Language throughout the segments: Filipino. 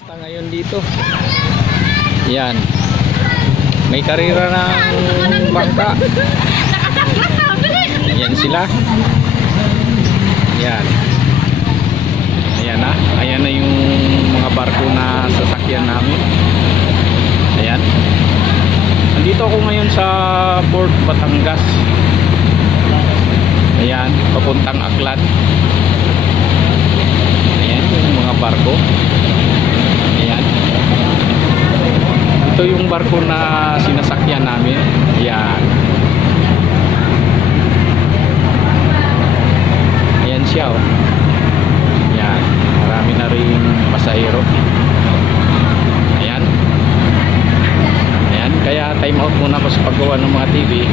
Basta ngayon dito. Yan. May karera ng bangka. Yan sila. Yan. Ayan na. Ayan na yung mga barko na sasakyan namin. Ayan. Nandito ako ngayon sa Port Batangas. Ayan. Papuntang Aklan. Ayan yung mga barko. Ayan. Ito yung barko na sinasakyan namin. Ayan. Ayan siya oh. Ayan. Marami na rin pasahero. Ayan. Ayan. Kaya time out muna ako sa paggawa ng mga TV.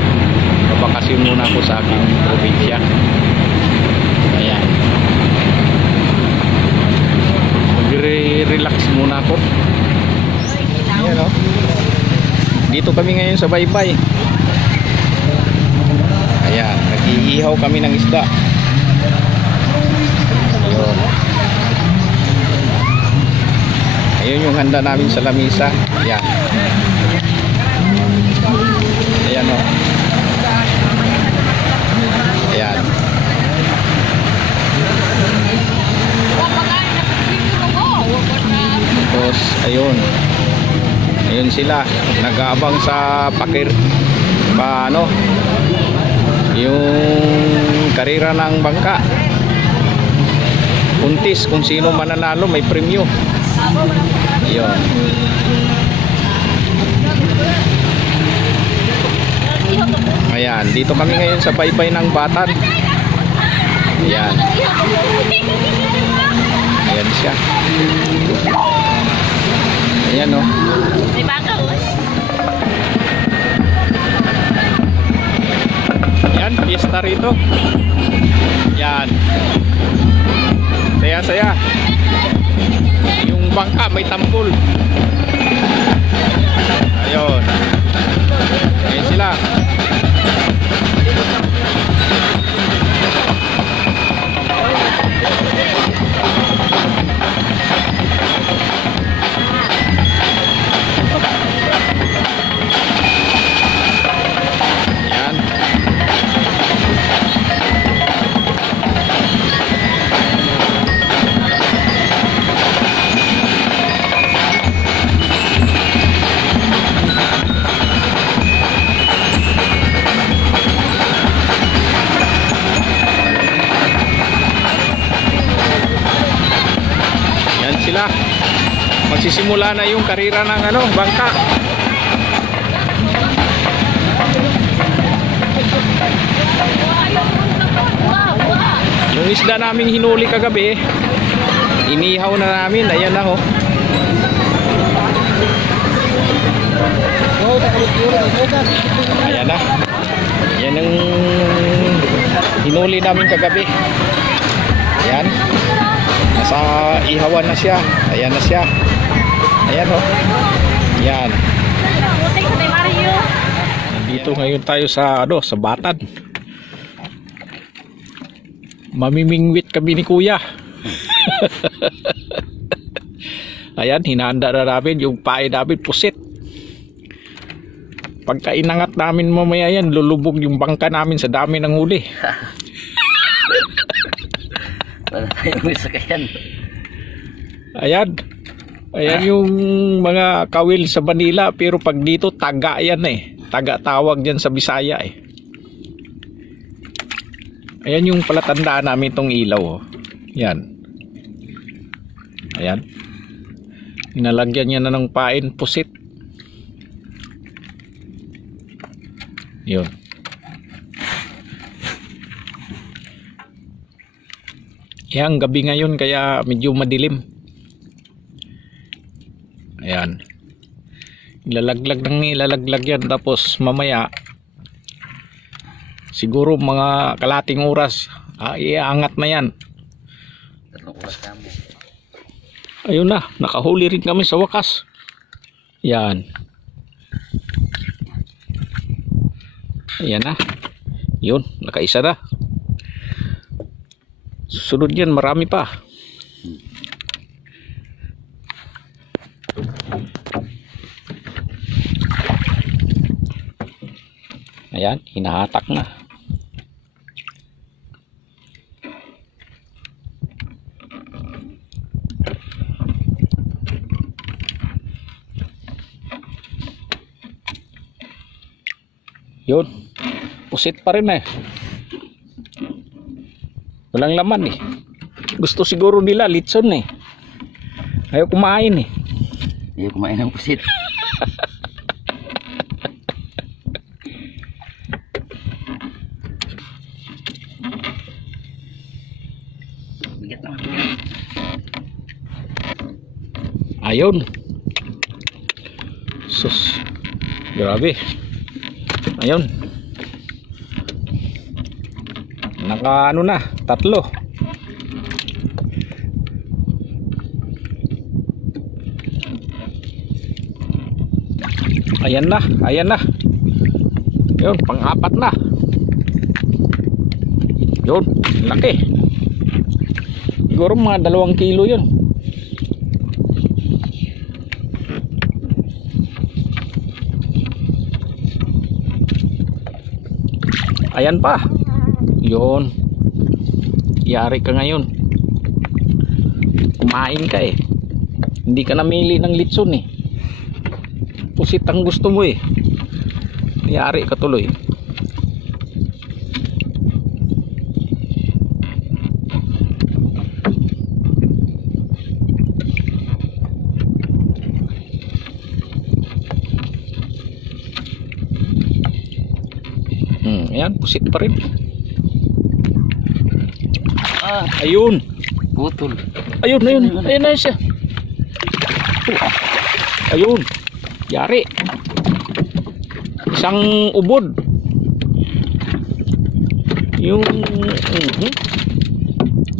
Babakasyon muna ako sa aking probinsya. Ayan. Mag-relax muna ako. Ayan o. Dito kami ngayon sa Baybay. Ayan. Nag-iihaw kami ng isda. Ayun. Ayun yung handa namin sa lamisa. Ayan. Ayan o. Ayan. Tapos ayun. Ayun sila, nag-aabang sa paano yung karera ng bangka. Puntis, kung sino mananalo may premyo. Ayun. Ayan, dito kami ngayon sa Baybay ng Batan. Ayan. Ayan siya. Ayan o. May baka o. Ayan, fiesta rito. Ayan. Saya-saya. Yung bangka may tampol. Ayun. Ayan sila. Sila magsisimula na yung karera ng bangka. Yung isda namin hinuli kagabi, inihaw na namin. Ayan na ho. Ayan na. Yan ang hinuli namin kagabi. Ayan. Nasa ihawan na siya. Ayan na siya. Ayan o. Ayan. Dito ngayon tayo sa sa Batan. Mamimingwit kami ni Kuya. Ayan, hinahanda na namin yung pae namin, pusit. Pagka inangat namin mamaya yan, lulubog yung bangka namin sa dami ng huli. Ayan. Ayan yung mga kawil sa Manila, pero pag dito taga yan eh. Taga tawag dyan sa Bisaya eh. Ayan yung palatandaan namin itong ilaw oh. Yan. Ayan. Inalagyan niya na ng pain pusit. Yun. Yan, gabi ngayon kaya medyo madilim. Ayan. Ilalaglag yan, tapos mamaya siguro mga kalating oras iaangat na yan. Ayun na, nakahuli rin kami sa wakas. Yan. Ayan na. Yun, nakaisa na. Susunod yan, marami pa. Ayan, hinahatak na. Yun, pusit pa rin eh. Walang laman eh. Gusto siguro nila litson eh. Ayaw kumain eh. Ayaw kumain ng pusit. Bigat naman, bigat. Ayun. Sus. Grabe. Ayun. Naka ano na, 3. Ayan na, ayan na. Yun, pang-4 na. Yun, laki. Siguro mga 2 kilo yun. Ayan pa. Yun. Yari ka ngayon. Kumain ka eh. Hindi ka namili ng litson eh. Pusit ang gusto mo eh. Yari ka tuloy. Ayan, pusit pa rin. Ayun. Putol. Ayun, ayun. Ayun na siya. Ayun. Yari. Isang ubod. Yung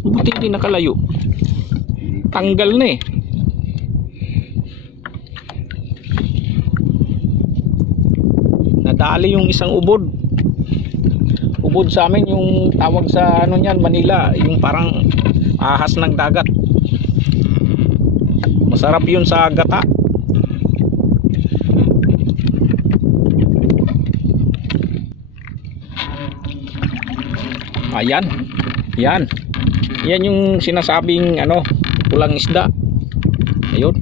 buti hindi nakalayo. Tanggal na eh. Nadali yung isang ubod. Ubod sa amin yung tawag sa ano niyan, Manila, yung parang ahas ng dagat. Masarap yun sa gata. Ayan. Yan. Yan yung sinasabing ano, pulang isda. Ayun.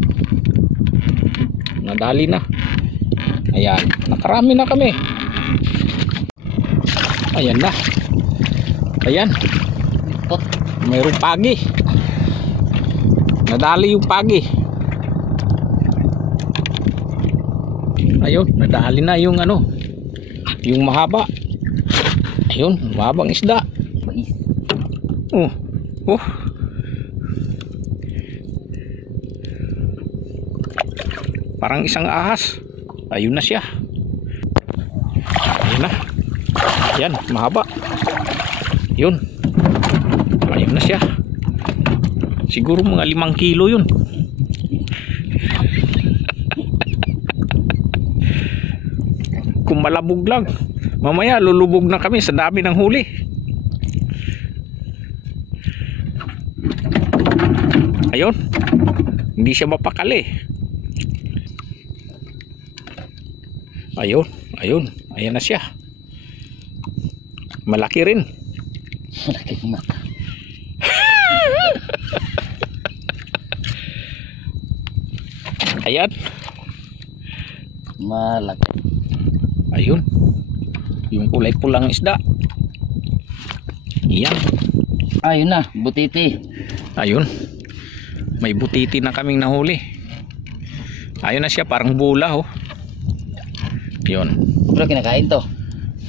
Nadali na. Ayan. Nakarami na kami. Ayan na. Ayan. Mayroong pagi. Nadali yung pagi. Ayun, nadali na yung ano, yung mahaba. Ayun, mahabang isda. Oh. Oh. Parang isang ahas. Ayun na siya. Ayun na. Yan, mahaba. Yun. Ayun na siya. Siguro mga 5 kilo yun. Kung malabog lang, mamaya lulubog na kami sa dami ng huli. Ayun. Hindi siya mapakali. Ayun. Ayun. Ayan na siya. Malaki rin. Malaki yung mata. Ayan. Malaki. Ayun. Yung kulay pulang isda. Ayan. Ayun na, butiti. Ayun. May butiti na kaming nahuli. Ayun na siya, parang bula oh. Yun. Pero kinakain to.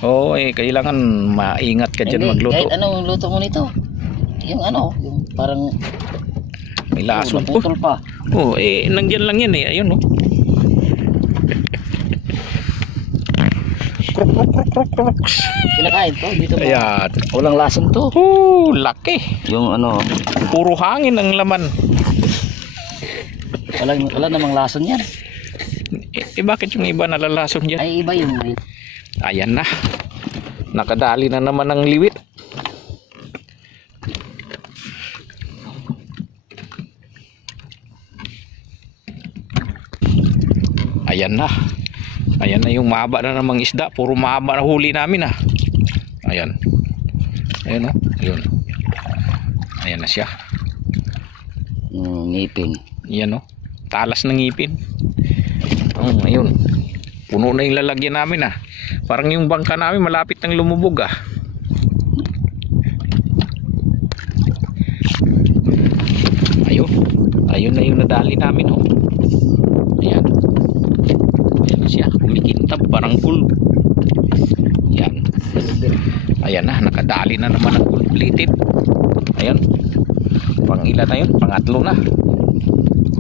Oo, kailangan maingat ka dyan magluto. Kahit anong luto mo nito. Yung ano, yung parang may lason po. Naputol pa. Oo, nandyan lang yan eh. Ayun oh. Krok, krok, krok, krok, krok. Kinakain to, dito ba? Ayan. Walang lason to. Laki. Yung ano, Puro hangin ang laman. wala namang lason yan. Bakit yung iba nalalason dyan? Ay, iba yung Ayan na. Nakadali na naman ng liwit. Ayan na. Ayan na yung mahaba na namang isda. Puro mahaba na huli namin ah. Ayan. Ayan o. Ayun. Ayan na siya. Ngipin. Ayan o. Talas ng ngipin. Ayun. Puno na yung lalagyan namin ah. Parang yung bangka namin malapit ng lumubog ah. Ayun. Ayun na yung nadali namin oh. Ayan. Ayan na siya. Kumikintab parang pool. Ayan. Ayan na. Nakadali na naman ang gold plated. Ayan. Pang ilan na yun? Pangatlo na.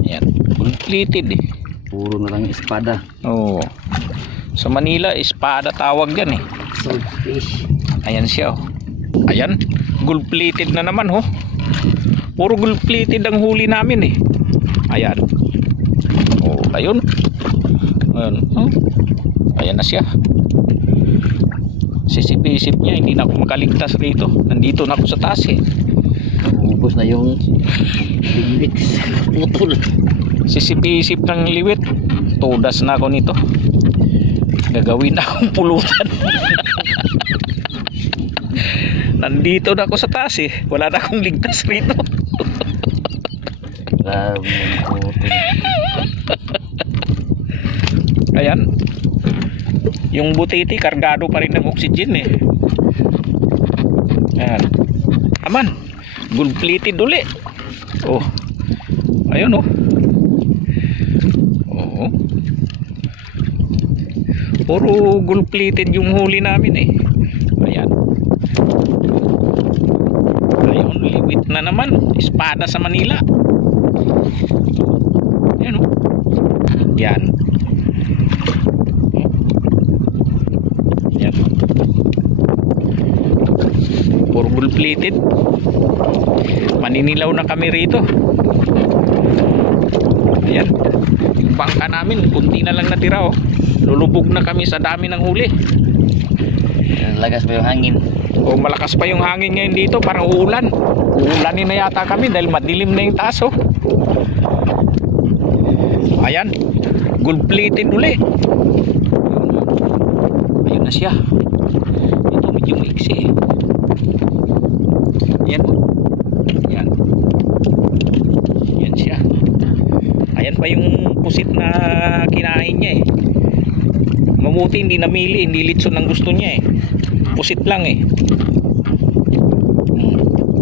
Ayan. Gold plated eh. Puro na lang espada. Oo. Sa Manila, espada tawag yan eh. Swordfish. Ayan siya oh. Ayan. Gold plated na naman oh. Puro gold plated ang huli namin eh. Ayan. Oh, ayun. Ayan. Oh. Ayan na siya. Sisip-isip niya, hindi na ako makaligtas rito. Nandito na ako sa taas eh. Ubos na yung liwit. Putol. Sisip-isip ng liwit. Todas na ako nito. Gagawin na akong pulutan. Nandito na ako sa taas eh. Wala na akong ligtas rito. Grabe yung putol. Ayan. Yung butiti kargado pa rin ng oxygen eh. Ayan. Aman. Gold plated uli. Oh. Ayun oh. Oo. Puro gold plated yung huli namin eh. Ayan. Ayun, liwit na naman. Espada sa Manila. Ayan oh. Yan. Yan. Puro gold plated. Maninilaw na kami rito. Ayan. Yung bangka namin, kunti na lang natira oh. Lulubog na kami sa dami ng huli. Lagas pa yung hangin. O malakas pa yung hangin ngayon dito, parang uulan. Uulanin na yata kami dahil madilim na yung taas oh. Ayan. Gold plated uli. Ayun na siya. Ito medyo maiksi eh. Ayan. Ayan. Ayan siya. Ayan pa yung pusit na kinain niya eh. Mabuti hindi namili, hindi litson ang gusto niya eh. Pusit lang eh.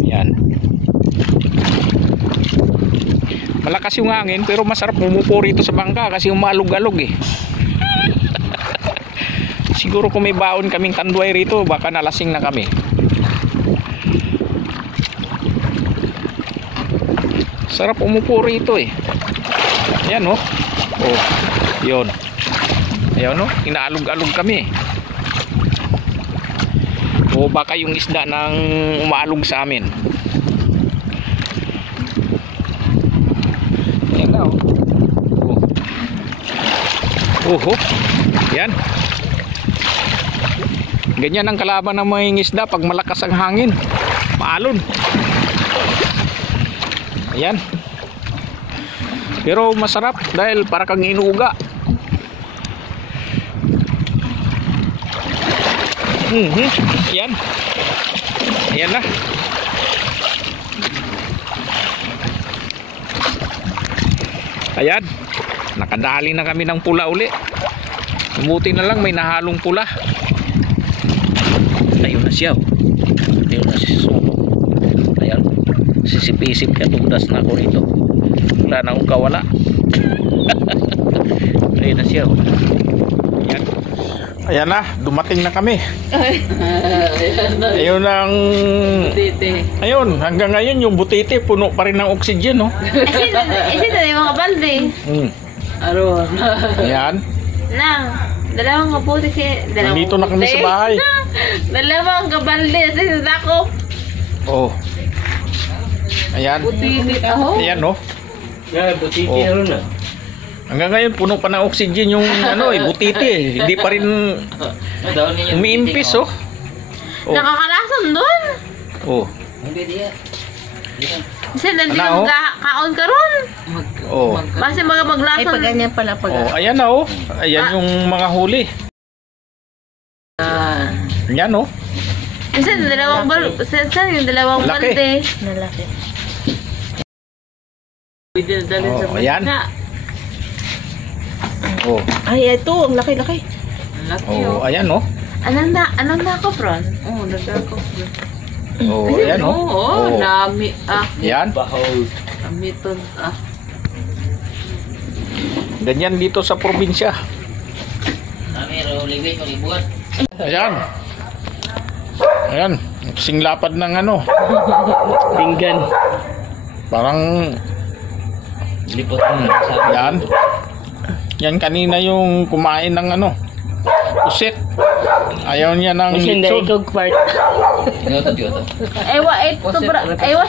Ayan. Malakas yung hangin pero masarap bumupo rito sa bangka kasi umalog-alog eh. Siguro kung may baon kaming tanduay rito baka nalasing na kami. Sarap umupo rito eh. Ayan oh. Oh, yun. Ayan oh, inaalog-alog kami. O baka yung isda nang umaalog sa amin. Ayan na oh. Oh. Yan. Ganyan ang kalaban ng mga isda pag malakas ang hangin. Maalon. Ayan. Pero masarap dahil para kang inuuga. Ayan. Ayan na. Ayan. Nakadali na kami ng pula uli. Mabuti na lang may nahalong pula. Ayun na siya. Ayun na siya. Ayan. Sisip-isip katudas na ako rito. Wala na akong kawala. Ayun na siya. Ayan. Ayan na. Dumating na kami. Ayun ang Butiti. ayun. Hanggang ngayon yung butiti puno pa rin ng oxygen. No? Isi na yung mga balde. Aron. Ayan. Nang, dalawang kabuti si... Nandito na kami sa bahay. Dalawang kabalde sa dako. Oh. Ayan. Butiti ako. Ayan no. Yeah, butiti Oh. na rin na. Hanggang ngayon puno pa ng oxygen yung ano eh, butiti eh. Hindi pa rin umiimpis oh. Oh. Nakakalason doon. Oh. Hindi diya. Kasi nandito Ano, oh? kaon ka ron. Oh. Base mga Ay, maglason. pag ganyan pala pag... Oh, ayan na oh. Ayan yung mga huli. Ayan oh. Minsan yung dalawang yung dalawang Laki. balde. Nalaki. Pwede dalhin Oh, sa ayan. bansa. Oh. Ay, ito. Ang laki-laki. Ang laki Oh, oh. ayan oh. Anong na ako, Fran? Oh, nagdako. Oh, ayan oh. Oh, nami. Ayan. Namiton. Ganyan dito sa probinsya. Ayan. Ayan. Kasing lapad ng ano. Pinggan. Parang Lipot. yan. Yan kanina yung kumain ng ano. Pusit. Ayaw niya ng Kasi hindi lechon. ikog part. Ewa,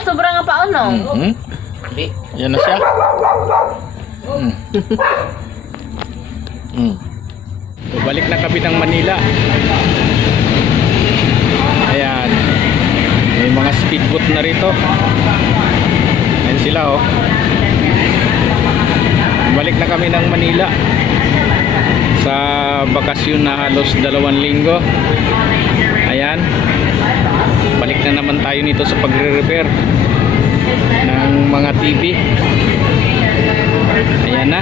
sobra nga pa ano. Hmm? Yan na siya. Hmm. Hmm. Balik na kami ng Manila. Ayan. May mga speedboat na rito. Ayan sila oh. Balik na kami ng Manila sa bakasyon na halos 2 linggo. Ayan. Balik na naman tayo nito sa pagre-repair ng mga TV. Ayan na.